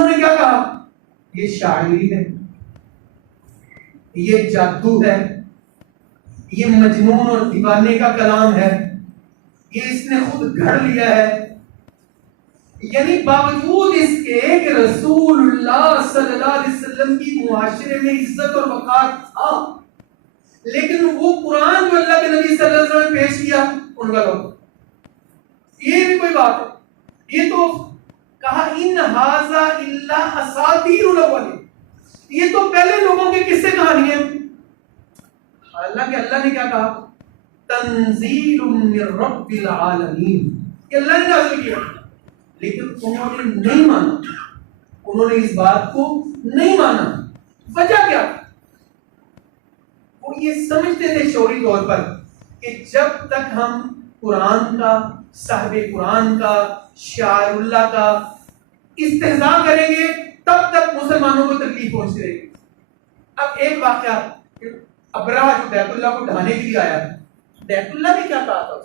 انہوں نے کیا کہا؟ یہ شاعری ہے، یہ جادو ہے، یہ مجنون اور دیوانے کا کلام ہے، یہ اس نے خود گھڑ لیا ہے. یعنی باوجود اس کے کہ رسول اللہ صلی اللہ علیہ وسلم کی معاشرے میں عزت اور وقار تھا، لیکن وہ قرآن جو اللہ کے نبی صلی اللہ علیہ وسلم نے پیش کیا ان کا لوگ یہ بھی کوئی بات ہے. یہ تو کہا ان ھذا الا اساطیر الاولین، یہ تو پہلے لوگوں کے قصے کہانی ہیں. حالانکہ اللہ نے کیا کہا؟ تنزیل من رب العالمین، کہ اللہ نے نازل کیا. لیکن انہوں نے نہیں مانا، انہوں نے اس بات کو نہیں مانا. وجہ کیا؟ وہ یہ سمجھتے تھے شعوری طور پر کہ جب تک ہم قرآن کا، صاحب قرآن کا، شاعر اللہ کا استہزاء کریں گے تب تک مسلمانوں کو تکلیف پہنچتی رہے گی. اب ایک واقعہ، ابرہہ جو بیت اللہ کو ڈھانے کے لیے آیا، بیت اللہ نے کیا کہا تھا؟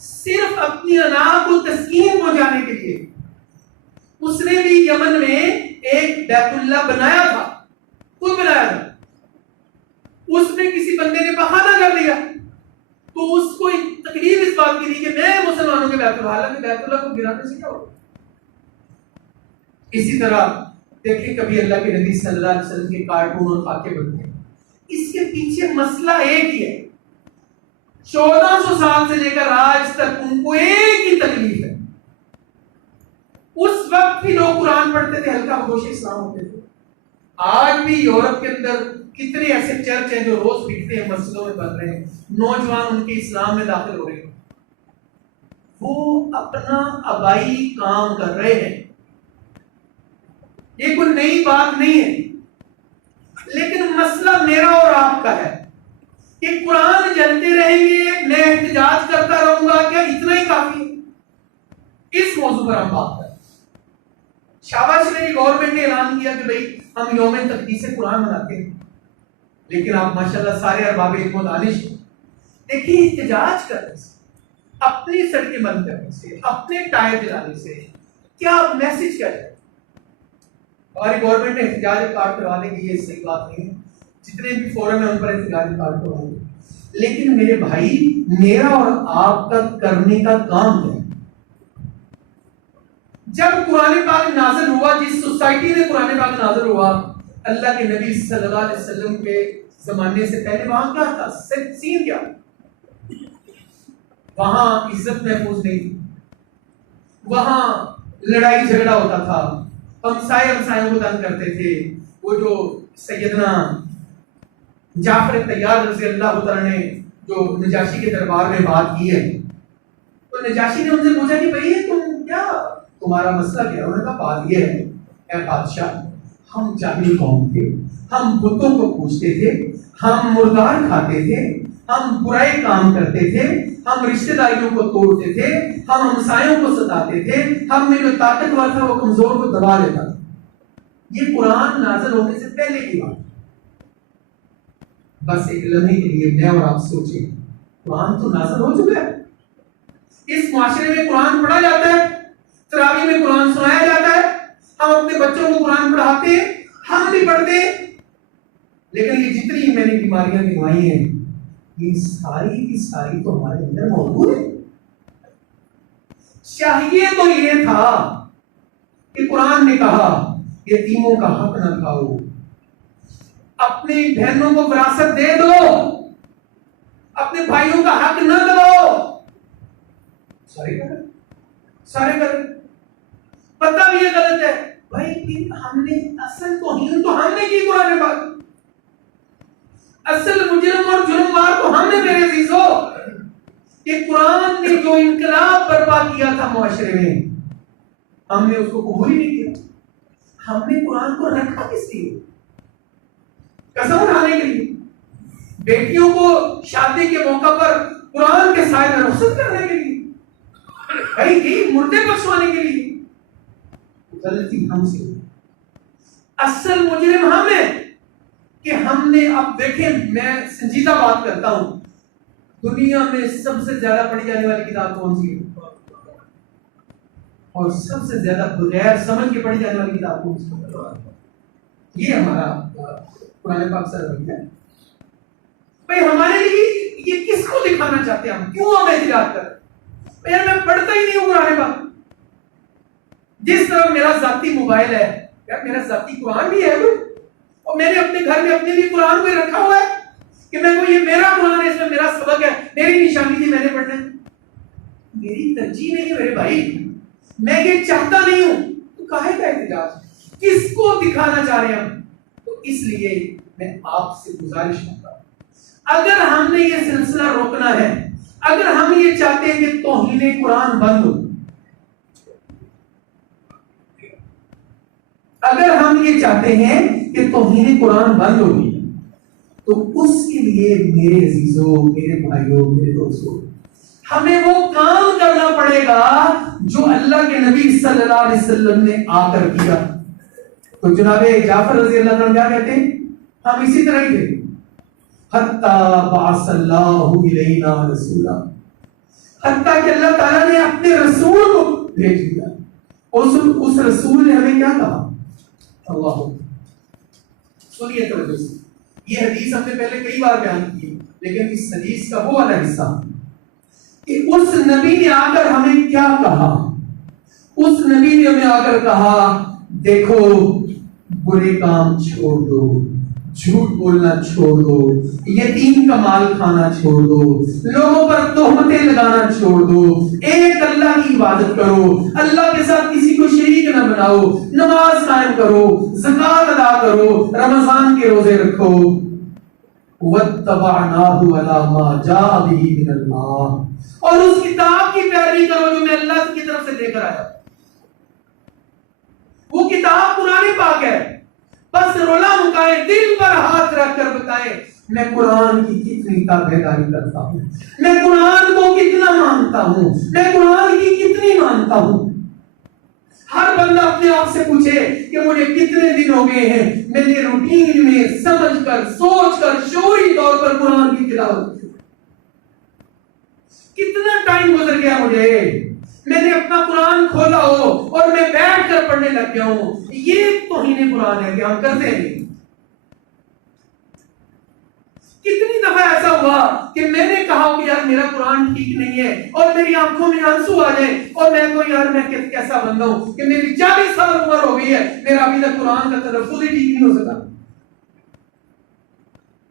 صرف اپنی انا کو تسکین پہنچانے کے لیے اس نے بھی یمن میں ایک بیت اللہ بنایا تھا، خود بنایا تھا. اس میں کسی بندے نے بہانہ کر دیا تو اس کو تکلیف اس بات کی تھی کہ میں مسلمانوں کے بیت اللہ، حالانکہ بیت اللہ کو گرانے سے کیا ہوگا. اسی طرح دیکھیں کبھی اللہ کے نبی صلی اللہ علیہ وسلم کے کارٹون اور خاکے بنتے ہیں، اس کے پیچھے مسئلہ ایک ہی ہے. 1400 سال سے لے کر آج تک ان کو ایک ہی تکلیف ہے. اس وقت بھی لوگ قرآن پڑھتے تھے، ہلکا خاموشی اسلام ہوتے تھے. آج بھی یورپ کے اندر کتنے ایسے چرچ ہیں جو روز بکتے ہیں، مسجدوں میں بن رہے ہیں، نوجوان ان کے اسلام میں داخل ہو رہے ہیں. وہ اپنا آبائی کام کر رہے ہیں، یہ کوئی نئی بات نہیں ہے. لیکن مسئلہ میرا اور آپ کا ہے کہ قرآن جلتے رہیں گے، میں احتجاج کرتا رہوں گا، کیا اتنا ہی کافی ہے؟ اس موضوع پر ہم بات کریں. شاباش میری گورنمنٹ نے اعلان کیا کہ بھئی ہم یوم تقدیس قرآن مناتے ہیں، لیکن آپ ماشاءاللہ سارے ارباب علم و دانش دیکھیے احتجاج کرنے سے، اپنی سڑکیں بند کرنے سے، اپنے ٹائر جلانے سے کیا میسج کیا جائے؟ ہماری گورنمنٹ نے احتجاج کارڈ کروانے کی، یہ صحیح بات نہیں ہے، جتنے بھی فورم ہیں ان پر احتجاج کارڈ کروانے. لیکن میرے بھائی، میرا اور آپ کا کرنے کا کام ہے. جب قرآن پاک نازل ہوا، جس سوسائٹی میں قرآن پاک نازل ہوا، اللہ کے نبی صلی اللہ علیہ وسلم کے زمانے سے پہلے وہاں کیا تھا؟ سین کیا؟ وہاں عزت محفوظ نہیں تھی، وہاں لڑائی جھگڑا ہوتا تھا، ہمسایوں کو تنگ کرتے تھے. وہ جو سیدنا جعفر طیار رضی اللہ تعالیٰ نے جو نجاشی کے دربار میں بات کی ہے، تو نجاشی نے ان سے پوچھا کہ بھئی تم کیا، تمہارا مسئلہ کیا؟ انہوں نے کہا بات یہ ہے اے بادشاہ، ہم جاہل قوم تھے، ہم بتوں کو پوجتے تھے، ہم مردار کھاتے تھے، ہم برائے کام کرتے تھے، ہم رشتہ داریوں کو توڑتے تھے، ہم ہمسایوں کو ستاتے تھے، ہم میں جو طاقتور تھا وہ کمزور کو دبا لیتا تھا. یہ قرآن نازل ہونے سے پہلے کی بات. بس ایک لمحے کے لیے میں اور آپ سوچیں، قرآن تو نازل ہو چکا ہے، اس معاشرے میں قرآن پڑھا جاتا ہے، تراویح میں قرآن سنایا جاتا ہے، ہم اپنے بچوں کو قرآن پڑھاتے ہیں، ہم بھی پڑھتے ہیں. لیکن یہ جتنی میں نے بیماریاں گنوائی ہیں، یہ ساری کی ساری تو ہمارے اندر موجود ہے. چاہیے تو یہ تھا کہ قرآن نے کہا یتیموں کا حق نہ کھاؤ، اپنی بہنوں کو وراثت دے دو، اپنے بھائیوں کا حق نہ دو. سارے کریں، پتہ بھی یہ غلط ہے بھائی. ہم نے اصل توہین تو ہم نے کی قرآن پاک، اصل مجرم اور جرموار تو ہم نے میرے عزیزو. کہ قرآن نے جو انقلاب برپا کیا تھا معاشرے میں، ہم نے اس کو قبول ہی نہیں کیا. ہم نے قرآن کو رکھا کس لیے؟ قسم اٹھانے کے لیے، بیٹیوں کو شادی کے موقع پر قرآن کے سائے میں رخصت کرنے کے لیے، بھائی یہ مردے بخشوانے کے لیے. غلطی ہم سے، اصل مجرم ہم ہیں کہ ہم نے. اب دیکھیں میں سنجیدہ بات کرتا ہوں، دنیا میں سب سے زیادہ پڑھی جانے والی کتاب کون سی ہے؟ اور سب سے زیادہ بغیر سمجھ کے پڑھی جانے والی کتاب کون سی ہے؟ یہ ہمارا قرآن پاک سے رویہ ہے بھائی. ہمارے لیے یہ کس کو دکھانا چاہتے ہیں؟ ہم کیوں ہم احتجاج کر رہے ہیں؟ یار میں پڑھتا ہی نہیں ہوں قرآن پاک. جس طرح میرا ذاتی موبائل ہے، یار میرا ذاتی قرآن بھی ہے اور میں نے اپنے گھر میں اپنے لیے قرآن کو رکھا ہوا ہے کہ میں کو یہ میرا قرآن ہے، اس میں میرا سبق ہے، میری نشانی تھی، میں نے پڑھنا ہے. میری ترجیح نہیں ہے میرے بھائی، میں یہ چاہتا نہیں ہوں. تو کاہے کا احتجاج؟ کس کو دکھانا چاہ رہے ہیں ہم؟ تو اس لیے میں آپ سے گزارش کرتا ہوں، اگر ہم نے یہ سلسلہ روکنا ہے، اگر ہم یہ چاہتے ہیں کہ توہین قرآن بند ہو، اگر ہم یہ چاہتے ہیں کہ توہین قرآن بند ہوگی، تو اس کے لیے میرے عزیزوں، میرے بھائیوں، میرے دوستوں، ہمیں وہ کام کرنا پڑے گا جو اللہ کے نبی صلی اللہ علیہ وسلم نے آ کر کیا. تو جناب جعفر رضی اللہ عنہ کیا کہتے ہیں؟ ہم اسی طرح ہی تھے. حتی بعث اللہ الینا رسولا، حتیٰ کہ اللہ تعالیٰ نے اپنے رسول کو بھیج دیا. اس رسول نے ہمیں کیا کہا؟ اللہ سنیے توجہ سے، یہ حدیث ہم نے پہلے کئی بار بیان کی، لیکن اس حدیث کا وہ والا حصہ کہ اس نبی نے آ کر ہمیں کیا کہا. اس نبی نے ہمیں آ کر کہا دیکھو برے کام چھوڑ دو، جھوٹ بولنا چھوڑ دو، یتیم کا مال کھانا چھوڑ دو، لوگوں پر تہمتیں لگانا چھوڑ دو، ایک اللہ کی عبادت کرو، اللہ کے ساتھ کسی کو شریک نہ بناؤ، نماز قائم کرو، زکوٰۃ ادا کرو، رمضان کے روزے رکھو. وَاتَّبَعْنَاهُ عَلَى مَا جَاءَ بِهِ مِنَ اللَّهِ، اور اس کتاب کی پیروی کرو جو میں اللہ کی طرف سے لے کر آیا. وہ کتاب قرآن پاک ہے. بس رولا مکائیں، دل پر ہاتھ رکھ کر بتائیں میں قرآن کی کتنی تابعداری کرتا ہوں، میں قرآن کو کتنا مانتا ہوں، میں قرآن کی کتنی مانتا ہوں. ہر بندہ اپنے آپ سے پوچھے کہ مجھے کتنے دن ہو گئے ہیں میں نے روٹین میں سمجھ کر سوچ کر شعوری طور پر قرآن کی تلاوت کی، کتنا ٹائم گزر گیا مجھے، میں نے اپنا قرآن کھولا ہو اور میں بیٹھ کر پڑھنے لگ گیا ہوں. یہ توہین قرآن ہے کہ ہم کرتے ہیں. کتنی دفعہ ایسا ہوا کہ میں نے کہا کہ یار میرا قرآن ٹھیک نہیں ہے اور میری آنکھوں میں آنسو آ جائیں اور میں کو یار میں کیسا بندہ ہوں کہ میری 40 سال عمر ہو گئی ہے، میرا ابھی تک قرآن کا تلفظ ہی ٹھیک نہیں ہو سکا.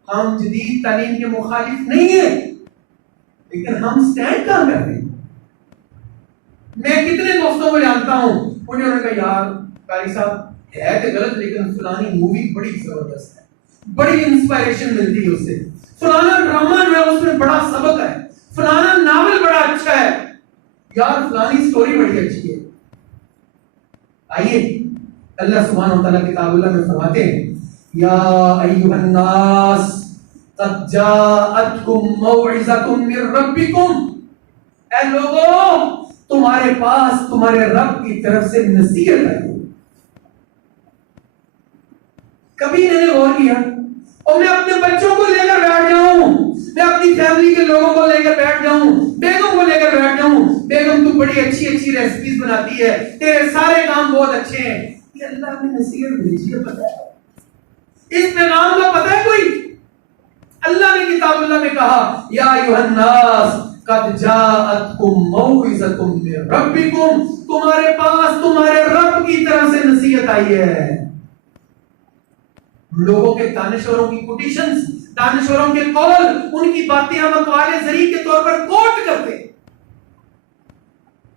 ہم جدید تعلیم کے مخالف نہیں ہیں، لیکن ہم سٹینڈ کہاں کر رہے ہیں. میں کتنے دوستوں کو جانتا ہوں انہوں نے کہا یار قاری صاحب ہے تو غلط لیکن فلانی مووی بڑی زبردست ہے، بڑی انسپائریشن ملتی ہے اس سے، فلانا ڈرامہ جو ہے اس میں بڑا سبق ہے، فلانا ناول بڑا اچھا ہے، یار فلانی سٹوری بڑی اچھی ہے. آئیے اللہ سبحانہ وتعالیٰ کتاب اللہ میں فرماتے ہیں یا ایھا الناس قد جاءتکم موعظۃ من ربکم، اے لوگوں تمہارے پاس تمہارے رب کی طرف سے نصیحت ہے. کبھی میں نے غور کیا اور میں اپنے بچوں کو لے کر بیٹھ جاؤں، میں اپنی فیملی کے لوگوں کو لے کر بیٹھ جاؤں، بیگم کو لے کر بیٹھ جاؤں، بیگم تو بڑی اچھی اچھی ریسیپیز بناتی ہے، تیرے سارے کام بہت اچھے ہیں. یہ اللہ نے نصیحت بھیجی ہے، پتہ ہے اس پیغام کا پتہ ہے کوئی؟ اللہ نے کتاب اللہ میں کہا یا ایھا الناس قد جاءتکم موعظۃ من ربکم، تمہارے پاس تمہارے رب کی طرف سے نصیحت آئی ہے. لوگوں کے دانشوروں کی کوٹیشنز، دانشوروں کے قول، ان کی باتیں ہم اقوال زری کے طور پر کوٹ کرتے ہیں.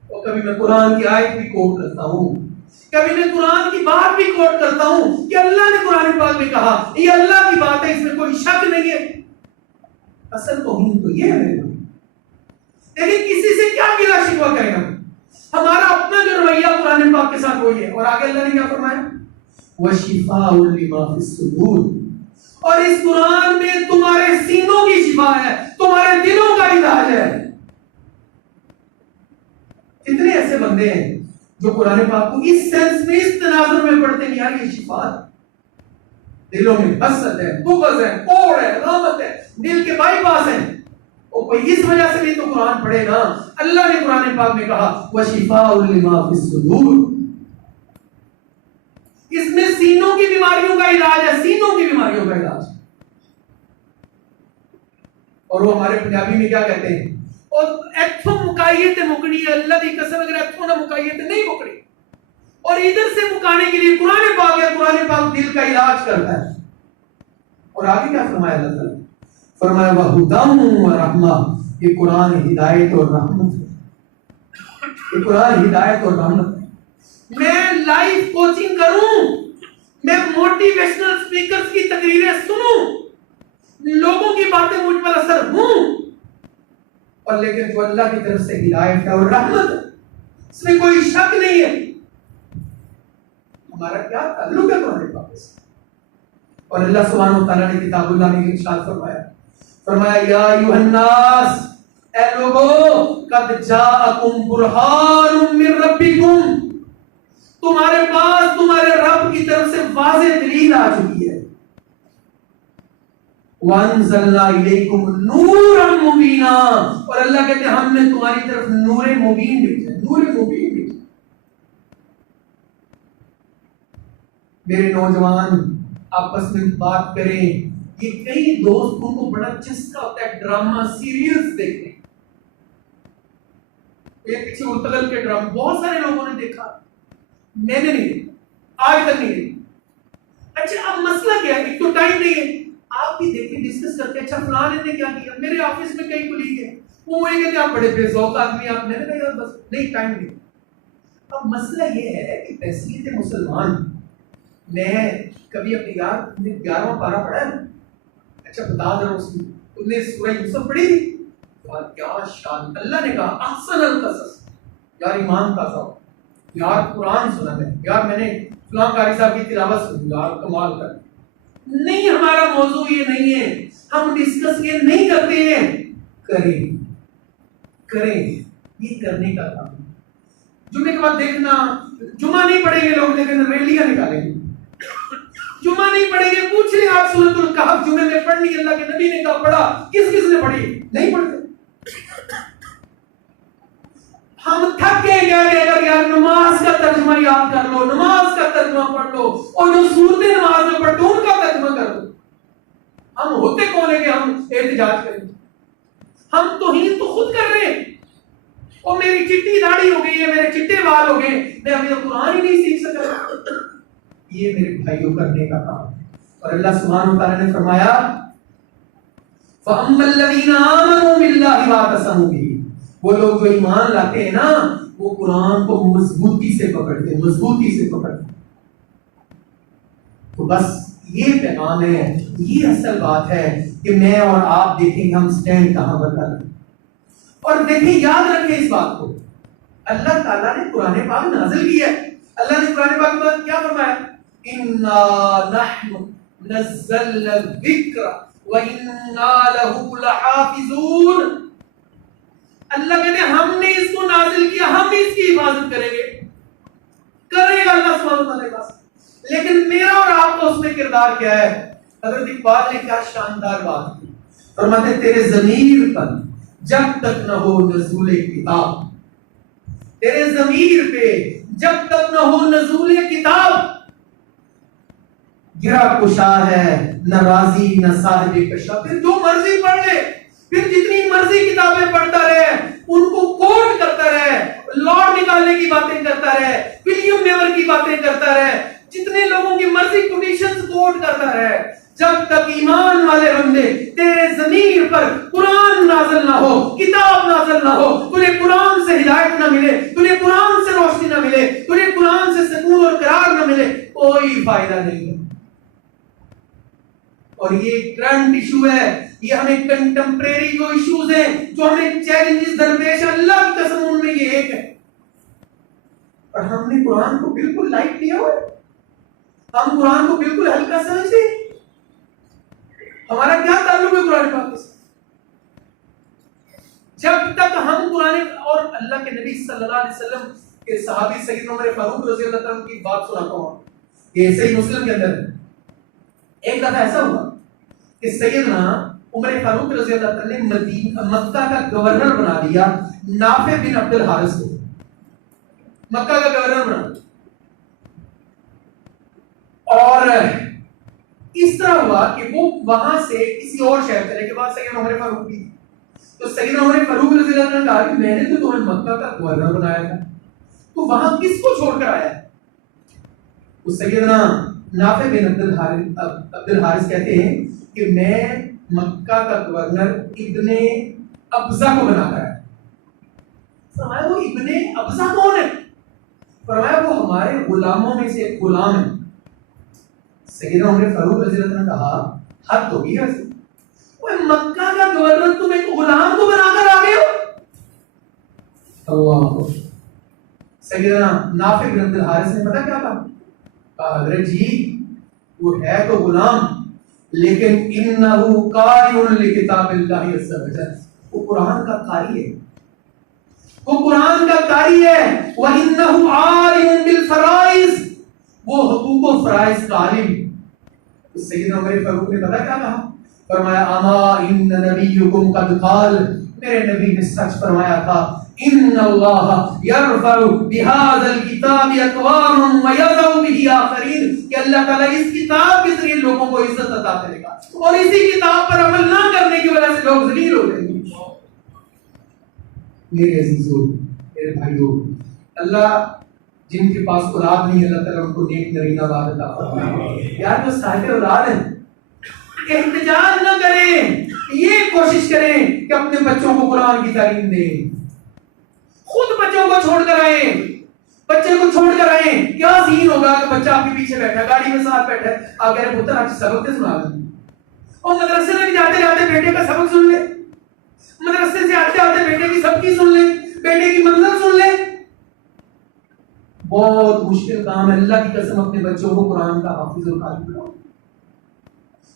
اور کبھی میں قرآن کی آیت بھی کوٹ کرتا ہوں، کبھی میں قرآن کی بات بھی کوٹ کرتا ہوں کہ اللہ نے قرآن پاک میں کہا، یہ اللہ کی بات ہے، اس میں کوئی شک نہیں ہے. اصل توہین تو یہ ہے. لیکن کسی سے کیا گلا شکوا کریں ہمارا اپنا جو رویہ قرآن پاک کے ساتھ وہی ہے. اور آگے اللہ نے کیا فرمایا وَشِفَاءٌ لِمَا فِي الصُّدُورِ، اور اس قرآن میں تمہارے سینوں کی شفا ہے، تمہارے دلوں کا علاج ہے. کتنے ایسے بندے ہیں جو قرآن پاک کو اس سینس میں، اس تناظر میں پڑھتے ہیں یار یہ شفا ہے، دلوں میں حسد ہے، بغض ہے، کوڑ ہے، رحمت ہے، دل کے بائی پاس ہیں. کوئی اس وجہ سے بھی تو قرآن پڑھے نا. اللہ نے قرآن پاک میں کہا وَشِفَاءٌ لِمَا فِي الصُّدُورِ، اس میں سینوں کی بیماریوں کا علاج ہے، سینوں کی بیماریوں کا علاج. اور وہ ہمارے پنجابی میں کیا کہتے ہیں، اور ایتھوں مکائیے تے مکڑی ہے، اللہ دی قسم اگر ایتھوں نہ مکائیے تے نہیں مکڑی. اور ادھر سے مکانے کے لیے قرآن پاک ہے، قرآن پاک دل کا علاج کرتا ہے. اور آگے کیا فرمایا اللہ تعالیٰ، فرمایا وَهُدًى وَرَحْمَةٌ، یہ قرآن ہدایت اور رحمت ہے. یہ قرآن ہدایت اور رحمت ہے. میں لائیو کوچنگ کروں، میں موٹیویشنل اسپیکرز کی تقریریں سنوں، لوگوں کی باتیں مجھ پر اثر ہوں، اور لیکن جو اللہ کی طرف سے ہدایت ہے اور رحمت ہے اس میں کوئی شک نہیں ہے. ہمارا کیا تعلق ہے قرآن پاک سے؟ اور اللہ سبحانہ و تعالیٰ نے کتاب اللہ میں ارشاد فرمایا یا ایھا الناس، اے لوگو، قد جاءکم برہان من ربکم، تمہارے پاس تمہارے رب کی طرف سے واضح دلیل آ چکی ہے. وَأَنزَلْنَا إِلَيْكُمْ نُورًا مُبِينًا، اور اللہ کہتے ہیں ہم نے تمہاری طرف نور مبین بھیجا، نور مبین بھیجا. میرے نوجوان آپس میں بات کریں، یہ کئی دوستوں کو بڑا چسکا ہوتا ہے ڈرامہ سیریلز دیکھنے. یہ پیچھے ارطغرل کے ڈرامہ بہت سارے لوگوں نے دیکھا، میں نے نہیں دیکھا، آج تک نہیں دیکھا. اچھا اب مسئلہ کیا ہے، ایک تو ٹائم نہیں ہے، آپ بھی دیکھیں ڈسکس کرتے ہیں، اچھا فلاں نے کیا کیا. میرے آفس میں کئی کلیگ ہیں، وہ یہ کہتے ہیں آپ بڑے بے ذوق آدمی، آپ نے کہا بس نہیں ٹائم نہیں. اب مسئلہ یہ ہے کہ حیثیت مسلمان میں کبھی اپنی یار نے 11واں پارہ پڑھا ہے، اچھا بتا دو اس میں تم نے سورہ یوسف پڑھی تھی، یار کیا شان. اللہ نے کہا احسن القصص، یار ایمان کا تھا، یار قرآن سنا ہے، یار میں نے فلاں قاری صاحب کی تلاوت سنی، یار کمال کر. نہیں، ہمارا موضوع یہ نہیں ہے، ہم ڈسکس یہ نہیں کرتے ہیں. کریں یہ کرنے کا کام. جمعے کے بعد دیکھنا، جمعہ نہیں پڑھیں گے لوگ لیکن ریلیاں نکالیں گے. جمعہ نہیں پڑھیں گے، پوچھ لیں آپ سورۃ الکہف جمعے میں پڑھنی، اللہ کے نبی نے کہا پڑھا، کس کس نے پڑھی؟ نہیں پڑھتے. ہم تھک گئے کہ یار نماز کا ترجمہ یاد کر لو، نماز کا ترجمہ پڑھ لو، اور جو صورتیں نماز میں پڑھتے ان کا ترجمہ کر لو. ہم ہوتے کون ہیں کہ ہم احتجاج کریں؟ ہم توہین تو خود کر رہے ہیں. اور میری چٹی داڑھی ہو گئی ہے، میرے چٹے بال ہو گئے، میں ابھی تو قرآن ہی نہیں سیکھ سکا. یہ میرے بھائیوں کرنے کا کام ہے. اور اللہ سبحانہ و تعالیٰ نے فرمایا فَأَمَّا الَّذِينَ آمَنُوا بِاللَّهِ وَاعْتَصَمُوا بِهِ، وہ لوگ جو ایمان لاتے ہیں نا وہ قرآن کو مضبوطی سے پکڑتے ہیں، مضبوطی سے پکڑتے ہیں. تو بس یہ پیغام ہے، یہ اصل بات ہے کہ میں اور آپ دیکھیں گے ہم سٹینڈ کہاں پر کر رہے ہیں. اور دیکھیں، یاد رکھیں اس بات کو، اللہ تعالیٰ نے قرآن پاک نازل کیا ہے. اللہ نے قرآن پاک میں کیا فرمایا؟ اِنَّا نَحْنُ نَزَّلْنَا الذِّكْرَ وَإِنَّا لَهُ لَحَافِظُونَ. اللہ کہتے ہیں ہم نے اس کو نازل کیا، ہم اس کی حفاظت کریں گے. کرے گا اللہ سبحانہ وتعالی کا. لیکن میرا اور آپ کا اس میں کردار کیا ہے؟ حضرت اقبال نے کیا شاندار بات کی، فرماتے تیرے ضمیر پر جب تک نہ ہو نزول کتاب، تیرے ضمیر پہ جب تک نہ ہو نزول کتاب، گرا کشا ہے نہ راضی نہ صاحب کشا. پھر جو مرضی پڑھ لے، پھر جتنی مرضی کتابیں پڑھتا رہے، ان کو کوٹ کرتا رہے، لارڈ نکالنے کی باتیں کرتا رہے، ولیم نیور کی باتیں کرتا رہے، جتنے لوگوں کی مرضی کوٹیشنز کوٹ کرتا رہے، جب تک ایمان والے بندے تیرے ضمیر پر قرآن نازل نہ ہو، کتاب نازل نہ ہو، تجھے قرآن سے ہدایت نہ ملے، تجھے قرآن سے روشنی نہ ملے، تجھے قرآن سے سکون اور قرار نہ ملے، کوئی فائدہ نہیں ہے. اور یہ کرنٹ ایشو ہے، یہ ہمیں کنٹمپریری جو ایشوز ہیں، جو ہمیں چیلنجز درپیش، اللہ کی قسم ان میں یہ ایک ہے. اور ہم نے قرآن کو بالکل لائٹ لیا ہوا ہے، ہم قرآن کو بالکل ہلکا سمجھتے ہیں. ہمارا کیا تعلق ہے قرآن پاک سے؟ جب تک ہم قرآن اور اللہ کے نبی صلی اللہ علیہ وسلم کے صحابی سید عمر فاروق رضی اللہ عنہ کی بات سناتا ہوں. یہ صحیح مسلم کے اندر ہے. ایک دفعہ ایسا ہوا کہ سیدنا عمر فاروق رضی اللہ تعالیٰ نے مکہ کا گورنر بنا دیا نافع بن عبد الحارث کو، مکہ کا گورنر بنا دیا. اور اس طرح ہوا کہ وہ وہاں سے کسی اور شہر چلے کے بعد سیدنا عمر فاروق بھی، تو سیدنا عمر فاروق رضی اللہ عنہ نے کہا کہ میں نے تو تمہیں مکہ کا گورنر بنایا تھا، تو وہاں کس کو چھوڑ کر آیا؟ تو سیدنا نافع بن عبد الحارث کہتے ہیں کہ میں مکہ کا گورنر ابن ابزہ کو بنا کر آیا. فرمایا وہ ابن ابزہ کون ہے؟ فرمایا وہ ہمارے غلاموں میں سے ایک غلام ہے. سیدنا عمر فاروق رضی اللہ عنہ نے کہا حد ہو گئی ویسے، وہ مکہ کا گورنر تم ایک غلام کو بنا کر آ گئے ہو. اللہ. سیدنا نافع بن عبد الحارث نے پتہ کیا کہا؟ حضرت جی وہ ہے تو غلام لیکن انہو قاری لکتاب اللہ عز و جل، وہ قرآن کا قاری ہے، وہ قرآن کا قاری ہے. وَإِنَّهُ عَالِمٌ بِالْفَرَائِضِ، وہ حقوق و فرائض کا عالم. سیدنا عمر فاروق نے پتہ کیا کہا؟ فرمایا اما ان نبیکم قد قال، میرے نبی نے سچ فرمایا تھا، ان اللہ یرفع بهذا الكتاب اقواما ويضع به آخرین، کہ اللہ تعالیٰ اس کتاب کے ذریعے لوگوں کو عزت عطا کرے گا اور اسی کتاب پر عمل نہ کرنے کی وجہ سے لوگ ذلیل ہو جائیں گے. میرے عزیزو، میرے بھائیو، اللہ جن کے پاس اولاد نہیں، اللہ تعالیٰ ان کو نیک نرینہ اولاد عطا فرمائے. یار جو صاحب اولاد ہیں احتجاج نہ کریں، یہ کوشش کریں کہ اپنے بچوں کو قرآن کی تعلیم دیں. خود بچوں کو چھوڑ کر آئیں، بچے کو چھوڑ کر آئیں. کیا سین ہوگا کہ بچہ آپ کے پیچھے بیٹھا ہے، گاڑی میں ساتھ بیٹھا ہے، آپ کہہ رہے پتر آج سبق سے سنا دیں، اور مدرسے میں جاتے جاتے بیٹے کا سبق سن لے، مدرسے سے آتے آتے بیٹے کی سب کی سن لے، بیٹے کی منزل سن لے. بہت مشکل کام ہے. اللہ کی قسم اپنے بچوں کو قرآن کا حافظ اور قاری بناؤ.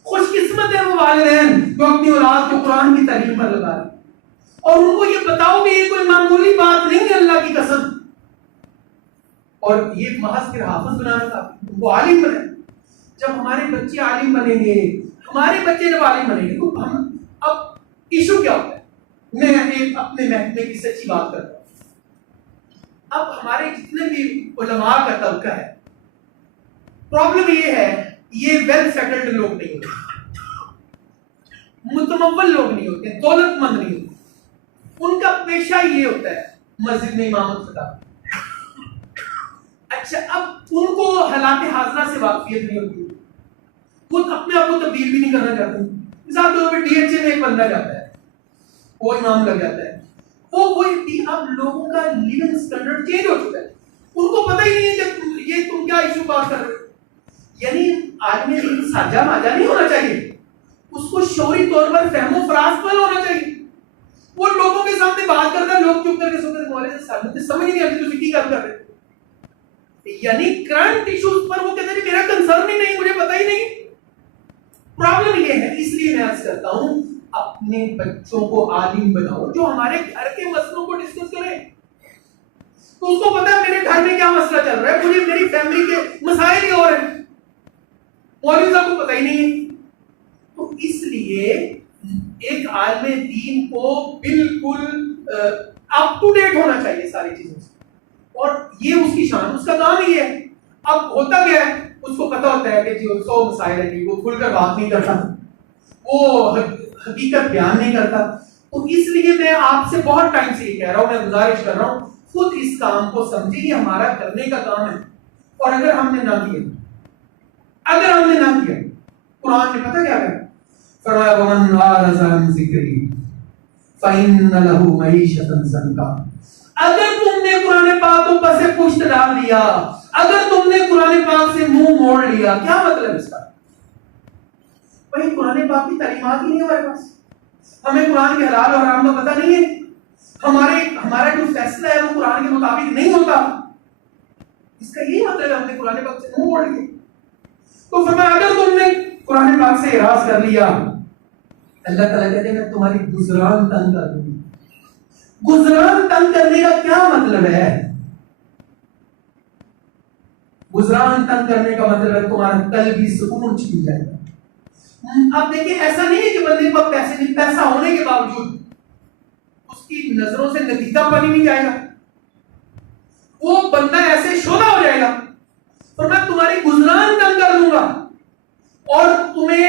خوش قسمت ہے وہ والدین جو اپنی اولاد کو قرآن کی تعلیم پر لگا رہے اور ان کو یہ بتاؤ کہ یہ کوئی معمولی بات نہیں ہے اللہ کی قسم. اور یہ محض پھر حافظ بنانا تھا، ان کو عالم بنائیں. جب ہمارے بچے عالم بنیں گے، ہمارے بچے جب عالم بنیں گے تو ہم اب ایشو کیا ہوتا ہے؟ میں ایک اپنے محکمے کی سچی بات کرتا ہوں. اب ہمارے جتنے بھی علماء کا طبقہ ہے، پرابلم یہ ہے یہ ویل سیٹلڈ لوگ نہیں ہوتے، متمول لوگ نہیں ہوتے، دولت مند نہیں ہوتے. ان کا پیشہ یہ ہوتا ہے مسجد میں امامت خطا. اچھا اب ان کو حالات حاضرہ سے واقفیت نہیں ہوتی، خود اپنے آپ کو تبدیل بھی نہیں کرنا چاہتے. مثال طور پر ڈی ایچ اے میں ایک بندہ جاتا ہے، وہ امام لگ جاتا ہے، وہ اب لوگوں کا لیونگ سٹینڈرڈ چینج ہو چکا ہے. ان کو پتہ ہی نہیں ہے کہ یہ تم کیا ایشو بات کر رہے ہو. یعنی آدمی علم ساجہ ماجہ نہیں ہونا چاہیے، اس کو شعوری طور پر فہم و فراز پر ہونا چاہیے. وہ لوگوں کے سامنے بات کرتا ہے، لوگ چپ کر کے سوچتے ہیں مولوی صاحب سمجھ نہیں آتی تو کی کام کر رہے. یعنی کرنٹ ایشوز پر وہ کہتے ہیں میرا کنسرن ہی نہیں، مجھے پتہ ہی نہیں. پرابلم یہ ہے. اس لیے میں عرض کرتا ہوں اپنے بچوں کو عالم بناؤ جو ہمارے گھر کے مسئلوں کو ڈسکس کریں. تو اس کو پتا ہے میرے گھر میں کیا مسئلہ چل رہا ہے، مجھے میری فیملی کے مسائل ہی اور ہیں، مولوی صاحب کو پتہ ہی نہیں ہے. تو اس لیے ایک عالم دین کو بالکل اپ ٹو ڈیٹ ہونا چاہیے ساری چیزوں سے، اور یہ اس کی شان، اس کا کام ہی ہے. اب ہوتا کیا ہے، اس کو پتا ہوتا ہے کہ جو 100 مسائل ہیں وہ کھل کر بات نہیں کرتا، وہ حقیقت بیان نہیں کرتا. تو اس لیے میں آپ سے بہت ٹائم سے یہ کہہ رہا ہوں، میں گزارش کر رہا ہوں خود اس کام کو سمجھیں، یہ ہمارا کرنے کا کام ہے. اور اگر ہم نے نہ کیا، قرآن نے پتہ کیا کہا؟ فرمایا وَمَنْ أَعْرَضَ عَنْ ذِكْرِي فَإِنَّ لَهُ مَعِيشَةً ضَنْكًا. اگر تم نے قرآن پاک کو پس پشت ڈال دیا، اگر تم نے قرآن پاک سے منہ موڑ لیا، کیا مطلب اس کا؟ بھائی قرآن پاک کی تعلیمات ہی نہیں ہمارے پاس، ہمیں قرآن کے حلال اور حرام کا پتہ نہیں ہے، ہمارا جو فیصلہ ہے وہ قرآن کے مطابق نہیں ہوتا. اس کا یہی مطلب ہے ہم نے قرآن پاک سے منہ موڑ لیا. تو فرمایا اگر تم نے قرآن پاک سے اعراض کر لیا، اللہ تعالیٰ کہتے ہیں میں تمہاری گزران تنگ کر دوں گی. گزران تنگ کرنے کا کیا مطلب ہے؟ گزران تنگ کرنے کا مطلب ہے تمہارا قلبی سکون چھین جائے گا، اب دیکھیں ایسا نہیں ہے کہ بندے کو پیسے نہیں، پیسہ ہونے کے باوجود اس کی نظروں سے نتیجہ پانی نہیں جائے گا، وہ بندہ ایسے شولا ہو جائے گا اور میں تمہاری گزران تنگ کر دوں گا اور تمہیں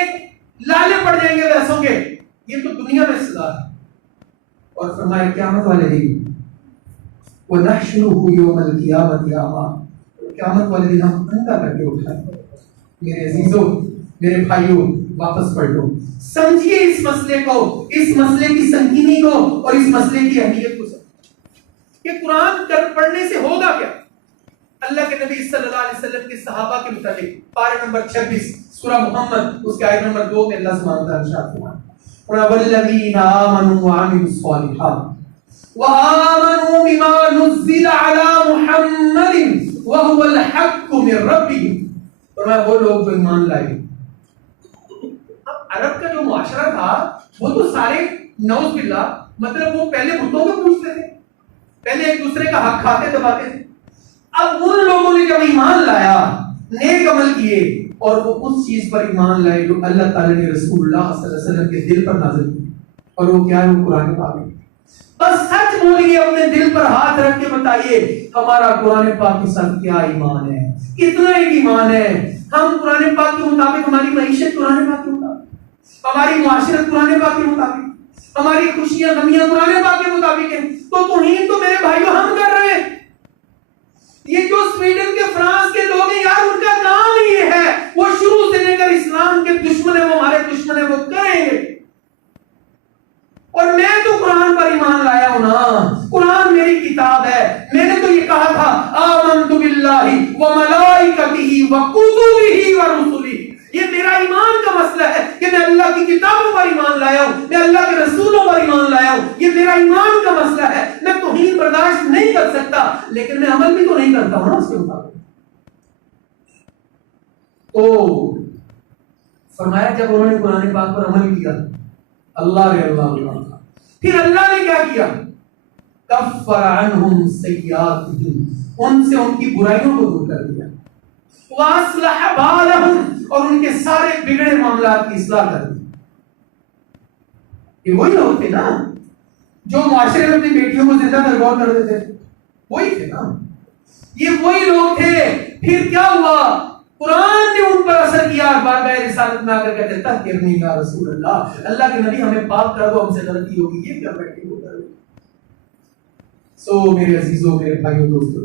لالے پڑ جائیں گے پیسوں کے. یہ تو دنیا میں سزا ہے. اور فرمایا قیامت والے دن وَنَحْشُرُهُ يَوْمَ الْقِيَامَةِ أَعْمَىٰ، قیامت والے دن ہم اندھا کر کے اٹھائیں گے. میرے عزیزوں، میرے بھائیوں، واپس پڑھ لو، سمجھیے اس مسئلے کو، اس مسئلے کی سنگینی کو اور اس مسئلے کی اہمیت کو سمجھیے کہ قرآن پڑھنے سے ہوگا کیا. اللہ کے نبی صلی اللہ علیہ وسلم کے صحابہ کے متعلق پارہ نمبر 26 سورہ محمد اس کے آیت نمبر 2 میں اللہ سبحانہ وتعالیٰ ارشاد فرمایا وَالَّذِينَ آمَنُوا وَعَمِلُوا الصَّالِحَاتِ وَآمَنُوا بِمَا نُزِّلَ عَلَى مُحَمَّدٍ وَهُوَ الْحَقُّ مِن رَّبِّهِمْ. فرمایا وہ لوگ جو ایمان لائے. اب عرب کا جو معاشرہ تھا وہ تو سارے نعوذ باللہ مطلب وہ پہلے بتوں کو پوچھتے تھے، پہلے ایک دوسرے کا حق کھاتے دباتے تھے. اب ان لوگوں نے جب ایمان لایا، نیک عمل کیے اور وہ اس چیز پر ایمان لائے جو اللہ تعالی نے رسول اللہ صلی اللہ علیہ وسلم کے دل پر نازل کی، اور وہ کیا ہے؟ وہ قرآن پاک ہے. بس سچ بولیے، اپنے دل پر ہاتھ رکھ کے بتائیے ہمارا قرآن پاک کے ساتھ کیا ایمان ہے. کتنا ایک ایمان ہے. ہم قرآن پاک کے مطابق، ہماری معیشت قرآن پاک کے مطابق، ہماری معاشرت قرآن پاک کے مطابق، ہماری خوشیاں غمیاں قرآن پاک کے مطابق ہیں. تو توہین تو میرے بھائیوں ہم کر رہے ہیں. یہ جو سویڈن کے، فرانس کے لوگ ہیں یار، ان کا کام یہ ہے، وہ شروع سے لے کر اسلام کے دشمن ہیں، وہ ہمارے دشمن ہیں، وہ کریں گے. اور میں تو قرآن پر ایمان لایا ہوں نا، قرآن میری کتاب ہے. میں نے تو یہ کہا تھا آمنت باللہ وملائکتہ وکتبہ ورسلہ. یہ میرا ایمان کا مسئلہ ہے کہ میں اللہ کی کتابوں پر ایمان لایا ہوں، میں اللہ کے رسولوں پر ایمان لایا ہوں. یہ میرا ایمان کا مسئلہ ہے. میں توہین برداشت نہیں کر سکتا، لیکن میں عمل بھی تو نہیں کرتا ہوں نا اس کے مطابق. تو فرمایا جب انہوں نے قرآن پاک پر عمل کیا، اللہ پھر اللہ نے کیا کیا؟ کفر عنہم سیئاتہم، ان سے ان کی برائیوں کو دور کر دیا. واصلح بالہم، اور ان کے سارے بگڑے معاملات کی اصلاح کر دی. یہ وہی لوگ تھے نا جو معاشرے میں اپنی بیٹیوں کو زندہ درگور کر دیتے تھے، وہی تھے نا، یہ وہی لوگ تھے. پھر کیا ہوا؟ قرآن نے ان پر اثر کیا. بارگاہ رسالت میں آ کر کہتے تحقیرنی یا رسول اللہ، اللہ کے نبی ہمیں پاک کر دو، ہم سے غلطی ہوگی. یہ کیا بیٹھے ہو کر. سو میرے عزیزوں، میرے بھائیوں، دوستوں،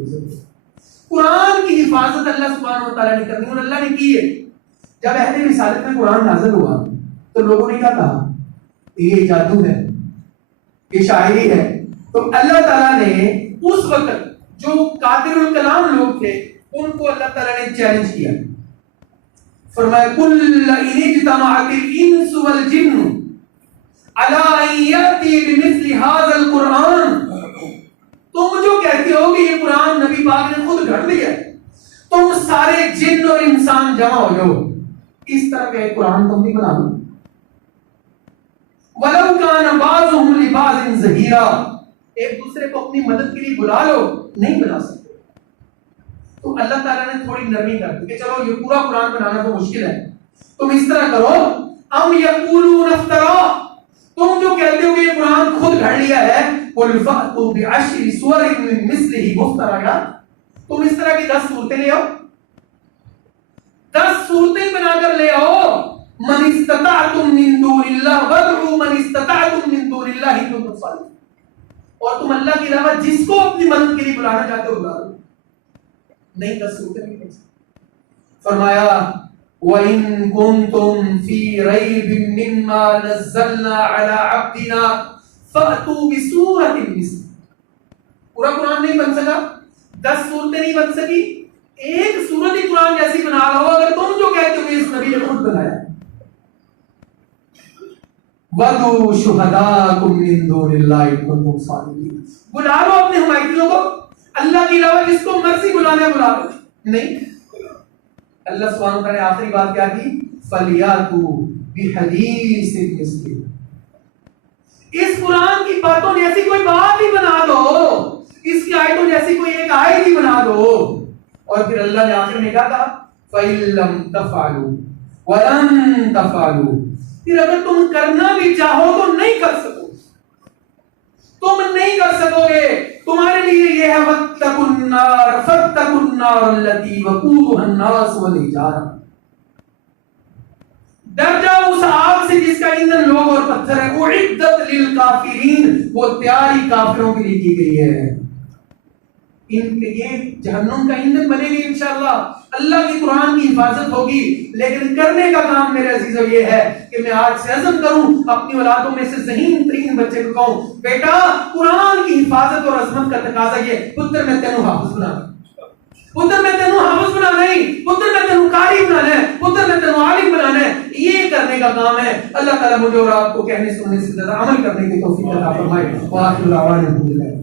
قرآن کی حفاظت اللہ سبحانہ و تعالیٰ نے کرنی اور اللہ نے کی ہے. جب اہل رسالت میں قرآن نازل ہوا تو لوگوں نے کیا کہا؟ یہ جادو ہے، یہ شاعری ہے. تو اللہ تعالیٰ نے اس وقت جو قادر الکلام لوگ تھے ان کو اللہ تعالیٰ نے چیلنج کیا. فرمایا قُلْ لَئِنِ اجْتَمَعَتِ الْإِنسُ وَالْجِنُّ عَلَىٰ أَن يَأْتِوا بِمِثْلِ هَٰذَا الْقُرْآنِ. تم جو کہتے ہو کہ یہ قرآن نبی پاک نے خود گھڑ دیا، تم سارے جن اور انسان جمع ہو جاؤ، اس طرح کا ایک قرآن تم بھی بنا دو. وَلَوْ كَانَ بَعْضُهُمْ لِبَعْضٍ ظَهِيرًا، ایک دوسرے کو اپنی مدد کے لیے بلا لو، نہیں بنا سکتے. تو اللہ تعالیٰ نے تھوڑی نرمی کر دی کہ چلو یہ پورا قرآن بنانا تو مشکل ہے، تم اس طرح کرو ام یقولون افترا، تم جو کہتے ہو کہ یہ قرآن خود گھڑ لیا ہے، قل فأتوا بعشر سور من مثلہ مفتریات، تم اس طرح کی 10 صورتیں لے آؤ، 10 صورتیں بنا کر لے آؤ. من استطعتم من دون اللہ وادعوا من استطعتم من دون اللہ ان کنتم صادقین، اور تم اللہ کے علاوہ جس کو اپنی مدد کے لیے بلانا چاہتے ہو بلا لو. نہیں 10 صورتیں نہیں کر سکتے. فرمایا وَإِن كُنتُمْ فِي رَيْبٍ مِّمَّا نَزَّلْنَا عَلَىٰ عَبْدِنَا فَأْتُوا بِسُورَةٍ مِّثْلِهِ. پورا قرآن نہیں بن سکا، 10 صورتیں نہیں بن سکی، ایک سورت ہی قرآن جیسی بنا لو اگر تم جو کہتے ہو اس نبی نے خود بنایا. وَدُوا شُهَدَاءَكُم مِّن دُونِ اللَّهِ إِن كُنتُمْ صَادِقِينَ. بلا لو اپنے حمایتیوں کو، اللہ کے علاوہ جس کو مرضی بلانا بلا لو. نہیں، اللہ سبحانہ وتعالی نے آخری بات کیا کی؟ فَلْيَأْتُوا بِحَدِيثٍ مِّثْلِهِ. اس قرآن کی باتوں جیسی کوئی بات ہی بنا دو، اس کی آیتوں جیسی کوئی ایک آیت ہی بنا دو. اور پھر اللہ نے آخر میں کیا کہا؟ فَإِن لَّمْ تَفْعَلُوا، وَلَن تَفْعَلُوا، پھر اگر تم کرنا بھی چاہو تو نہیں کر سکو، تم نہیں کر سکو گے. تمہارے لیے یہ ہے وَاتَّقُوا النَّارَ فَاتَّقُوا النَّارَ الَّتِي وَقُودُهَا النَّاسُ وَالْحِجَارَةُ، ڈر جاؤ اس آگ سے جس کا ایندھن لوگ اور پتھر ہے. اعدت للکافرین، وہ تیاری کافروں کے لیے کی گئی ہے. یہ جہنم کا ایندھن بنے گی انشاءاللہ. اللہ کی قرآن کی حفاظت ہوگی، لیکن کرنے کا کام میرے عزیزو یہ ہے کہ میں آج سے عزم کروں، اپنی اولادوں میں سے ذہین ترین بچے کو کہوں بیٹا قرآن کی حفاظت اور عظمت کا تقاضا یہ، پتر میں تینوں حافظ بنا، پتر میں تینوں حافظ بنا نہیں، پتر میں تینوں قاری بنانا ہے، پتر میں تینوں عالم بنانا ہے. یہ کرنے کا کام ہے. اللہ تعالیٰ مجھے اور آپ کو کہنے سننے سے زیادہ عمل کرنے کی توفیق عطا فرمائے. وآخر دعوانا الحمدللہ.